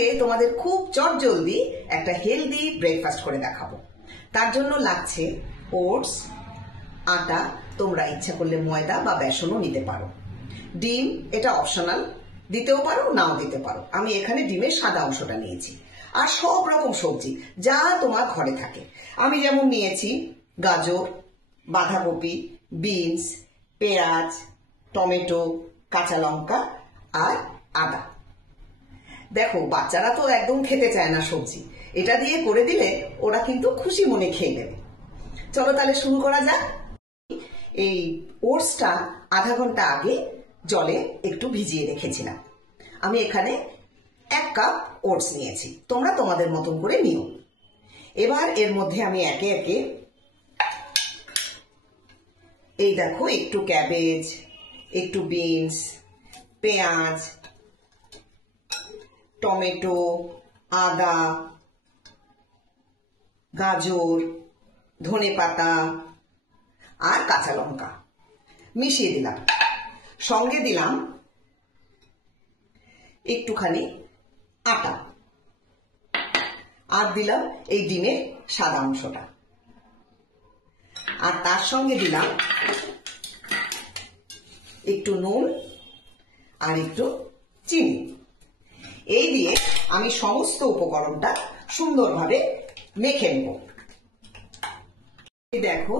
আজকে তোমাদের খুব চটজলদি একটা হেলদি ব্রেকফাস্ট করে দেখাবো। তার জন্য লাগছে ওটস, আটা, তোমরা ইচ্ছা করলে ময়দা বা বেসনও নিতে পারো, ডিম, এটা অপশনাল, দিতেও পারো নাও দিতে পারো। আমি এখানে ডিমের সাদা অংশটা নিয়েছি, আর সব রকম সবজি যা তোমার ঘরে থাকে। আমি যেমন নিয়েছি গাজর, বাঁধাকপি, বিনস, পেঁয়াজ, টমেটো, কাঁচা লঙ্কা আর আদা। দেখো, বাচ্চারা তো একদম খেতে চায় না সবজি, এটা দিয়ে করে দিলে ওরা কিন্তু খুশি মনে খেয়ে নেবে। চলো তাহলে শুরু করা যাক। এই ওটসটা আধা ঘন্টা আগে জলে একটু ভিজিয়ে রেখেছিলাম। আমি এখানে 1 কাপ ওটস নিয়েছি, তোমরা তোমাদের মতন করে নিও। এবার এর মধ্যে আমি একে একে এই দেখো একটু ক্যাবেজ, একটু বিনস, পেঁয়াজ, টমেটো, আদা, গাজর, ধনেপাতা আর কাঁচা লঙ্কা মিশিয়ে দিলাম। সঙ্গে দিলাম একটুখানি আটা, আর দিলাম এই ডিমের সাদা অংশটা, আর তার সঙ্গে দিলাম একটু নুন আর একটু চিনি। এই দিয়ে আমি সমস্ত উপকরণটা সুন্দরভাবে মেখে নেব। দেখো,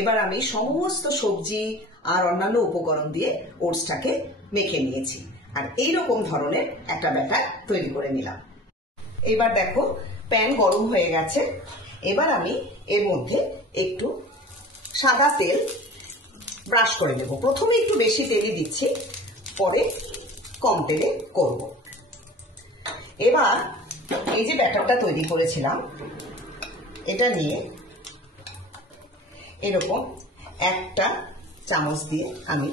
এবার আমি সমস্ত সবজি আর অন্যান্য উপকরণ দিয়ে ওটসটাকে মেখে নিয়েছি, আর এইরকম ধরনের একটা ব্যাটার তৈরি করে নিলাম। এবার দেখো, প্যান গরম হয়ে গেছে। এবার আমি এর মধ্যে একটু সাদা তেল ব্রাশ করে নেব। প্রথমে একটু বেশি তেলই দিচ্ছি, পরে কম তেলে করব। এবার এই যে ব্যাটারটা তৈরি করেছিলাম, এটা নিয়ে এরকম একটা চামচ দিয়ে আমি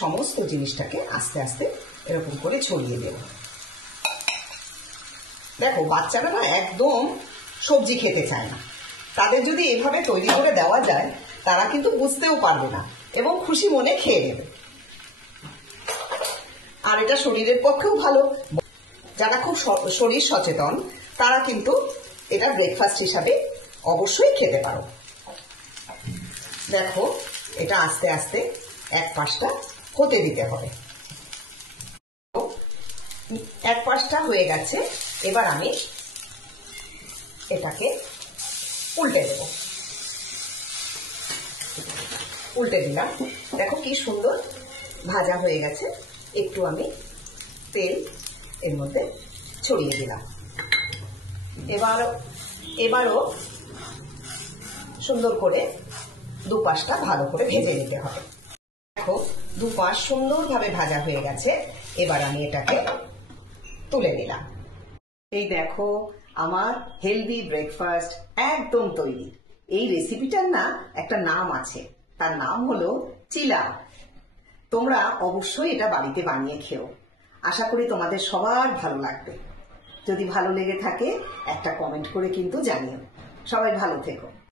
সমস্ত জিনিসটাকে আস্তে আস্তে এরকম করে ছড়িয়ে দেব। দেখো, বাচ্চারা না একদম সবজি খেতে চায় না, তাদের যদি এভাবে তৈরি করে দেওয়া যায় তারা কিন্তু বুঝতেও পারবে না এবং খুশি মনে খেয়ে নেবে। আর এটা শরীরের পক্ষেও ভালো। যারা খুব শরীর সচেতন তারা কিন্তু এটা ব্রেকফাস্ট হিসাবে অবশ্যই খেতে পারো। দেখো, এটা আস্তে আস্তে এক পাশটা হতে দিতে হবে। এক পাশটা হয়ে গেছে, এবার আমি এটাকে উল্টে দেব। উল্টে দিলাম। দেখো কি সুন্দর ভাজা হয়ে গেছে। একটু আমি তেল এর মধ্যে ছড়িয়ে দিলাম। এবারও সুন্দর করে দুপাশটা ভালো করে ভেজে নিতে হবে। দেখো, দুপাশ সুন্দরভাবে ভাজা হয়ে গেছে। এবার আমি এটাকে তুলে নিলাম। এই দেখো, আমার হেলদি ব্রেকফাস্ট একদম তৈরি। এই রেসিপিটার না একটা নাম আছে, তার নাম হলো চিলা। তোমরা অবশ্যই এটা বাড়িতে বানিয়ে খেও। আশা করি তোমাদের সবার ভালো লাগবে। যদি ভালো লেগে থাকে একটা কমেন্ট করে কিন্তু জানিও। সবাই ভালো থেকো।